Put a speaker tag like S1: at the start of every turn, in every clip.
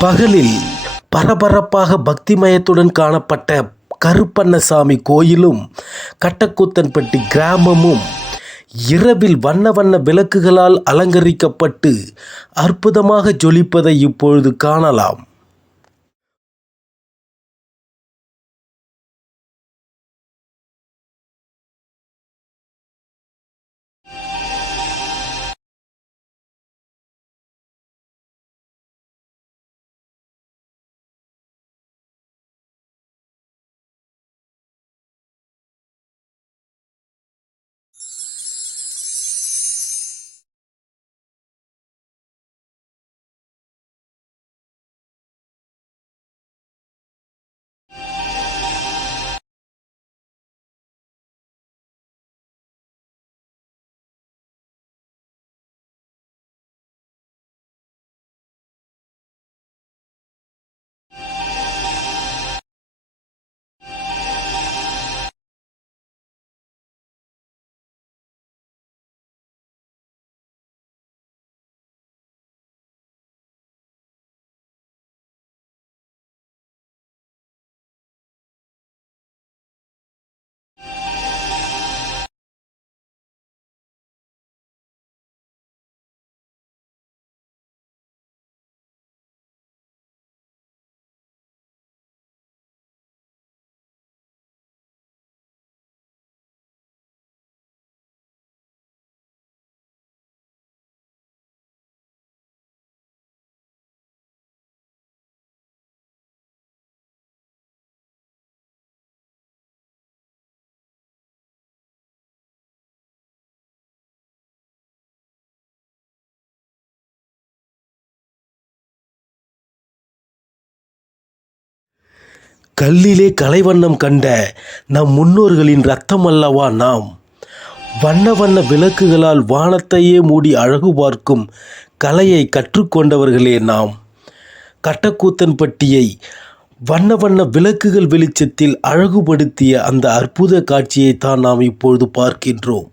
S1: பகலில் பரபரப்பாக பக்திமயத்துடன் காணப்பட்ட கருப்பண்ணசாமி கோயிலும் கட்டக்கூத்தன்பட்டி கிராமமும் இரவில் வண்ண வண்ண விளக்குகளால் அலங்கரிக்கப்பட்டு அற்புதமாக ஜொலிப்பதை இப்பொழுது காணலாம். கல்லிலே கலைவண்ணம் கண்ட நம் முன்னோர்களின் ரத்தம் அல்லவா நாம். வண்ண வண்ண விளக்குகளால் வானத்தையே மூடி அழகு பார்க்கும் கலையை கற்றுக்கொண்டவர்களே நாம். கட்டக்கூத்தன்பட்டியை வண்ண வண்ண விளக்குகள் வெளிச்சத்தில் அழகுபடுத்திய அந்த அற்புத காட்சியை தான் நாம் இப்பொழுது பார்க்கின்றோம்.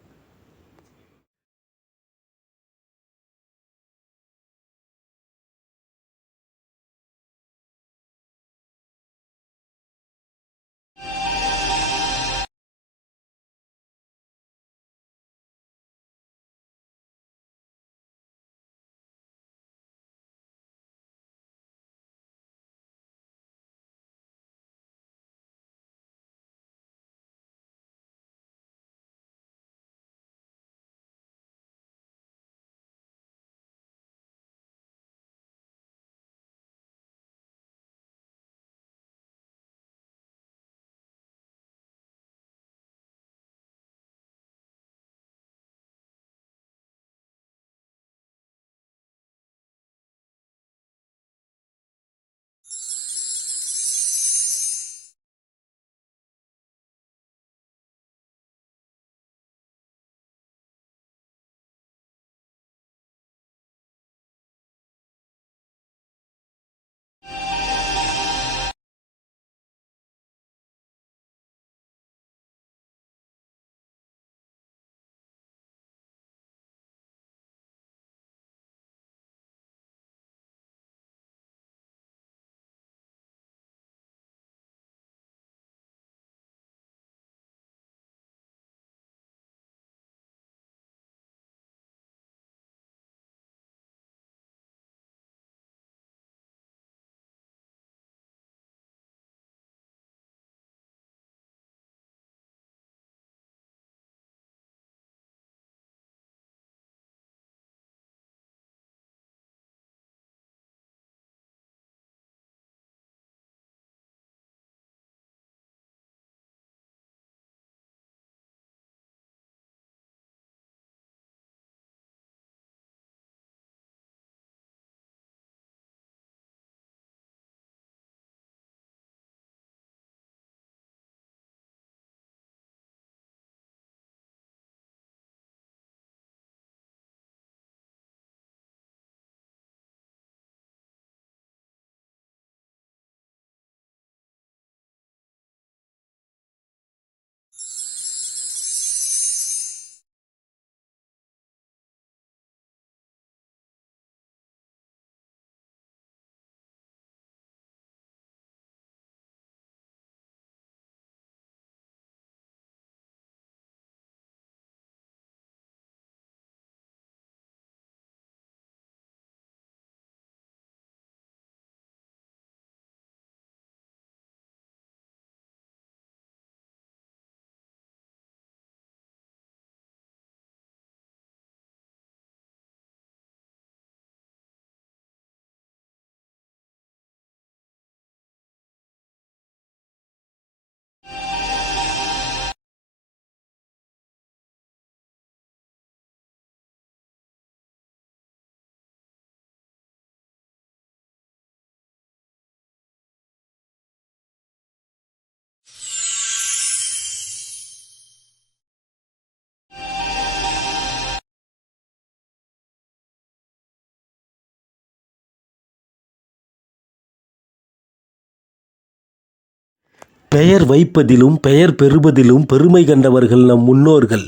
S1: பெயர் வைப்பதிலும் பெயர் பெறுவதிலும் பெருமை கண்டவர்கள் நம் முன்னோர்கள்.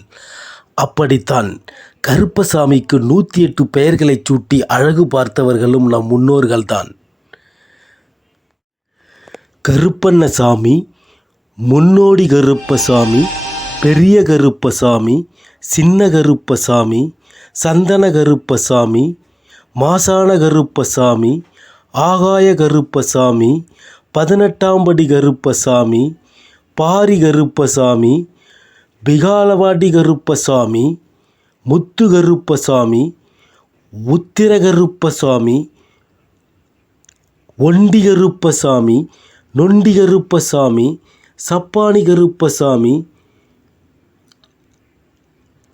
S1: அப்படித்தான் கருப்பசாமிக்கு நூற்றி எட்டு பெயர்களைச் சூட்டி அழகு பார்த்தவர்களும் நம் முன்னோர்கள்தான். கருப்பண்ணசாமி முன்னோடி கருப்பசாமி பெரிய கருப்பசாமி சின்ன கருப்பசாமி சந்தன கருப்பசாமி மாசான கருப்பசாமி ஆகாய கருப்பசாமி பதினெட்டாம்படி கருப்பசாமி பாரி கருப்பசாமி பிகாலவாடி கருப்பசாமி முத்து கருப்பசாமி உத்திர கருப்பசாமி ஒண்டி கருப்பசாமி நொண்டி கருப்பசாமி சப்பானி கருப்பசாமி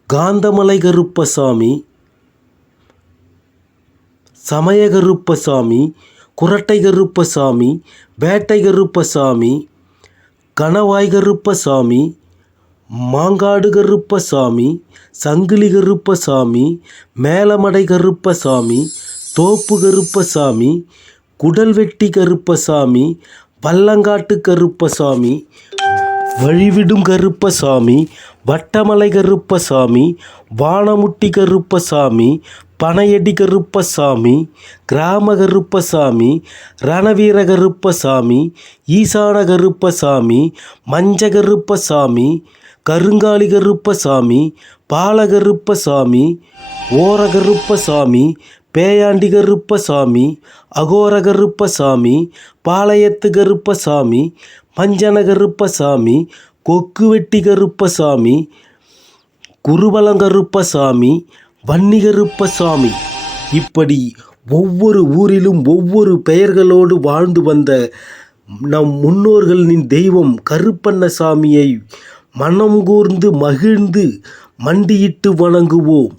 S1: காந்தமலை கருப்பசாமி சமய கருப்பசாமி குரட்டை கருப்பசாமி வேட்டை கருப்பசாமி கணவாய் கருப்பசாமி மாங்காடு கருப்பசாமி சங்கிலி கருப்பசாமி மேலமடை கருப்பசாமி தோப்பு கருப்பசாமி குடல்வெட்டி கருப்பசாமி பல்லங்காட்டு கருப்பசாமி வழிவிடும் கருப்பசாமி வட்டமலை கருப்பசாமி வானமுட்டி கருப்பசாமி பனையடி கருப்பசாமி கிராம கருப்பசாமி ரணவீர கருப்பசாமி ஈசான கருப்பசாமி மஞ்ச கருப்பசாமி கருங்காலி கருப்பசாமி பாலகருப்பசாமி ஓரகருப்பசாமி பேயாண்டி கருப்பசாமி அகோர கருப்பசாமி பாளையத்து கருப்பசாமி பஞ்சன கருப்பசாமி கொக்கு வெட்டி கருப்பசாமி குருபலங்கருப்பசாமி வன்னிகருப்பசாமி. இப்படி ஒவ்வொரு ஊரிலும் ஒவ்வொரு பெயர்களோடு வாழ்ந்து வந்த நம் முன்னோர்களின் தெய்வம் கருப்பண்ணசாமியை மனம் கூர்ந்து மகிழ்ந்து மண்டியிட்டு வணங்குவோம்.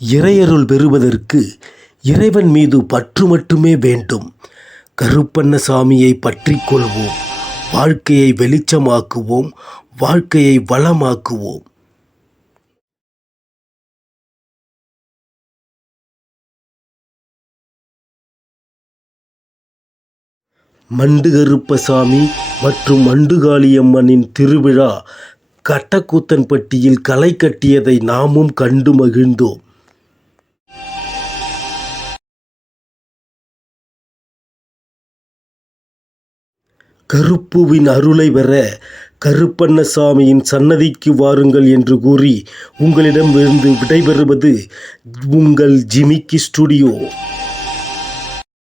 S1: இறையருள் பெறுவதற்கு இறைவன் மீது பற்று மட்டுமே வேண்டும். கருப்பண்ணசாமியை பற்றி கொள்வோம் வாழ்க்கையை வெளிச்சமாக்குவோம். வாழ்க்கையை வளமாக்குவோம். மண்டு கருப்பசாமி மற்றும் மண்டுகாளியம்மனின் திருவிழா கட்டக்கூத்தன்பட்டியில் களை கட்டியதை நாமும் கண்டு மகிழ்ந்தோம். கருப்புவின் அருளை பெற கருப்பண்ணசாமியின் சன்னதிக்கு வாருங்கள் என்று கூறி உங்களிடம் இருந்து விடைபெறுவது உங்கள் ஜிமிக்கி ஸ்டுடியோ.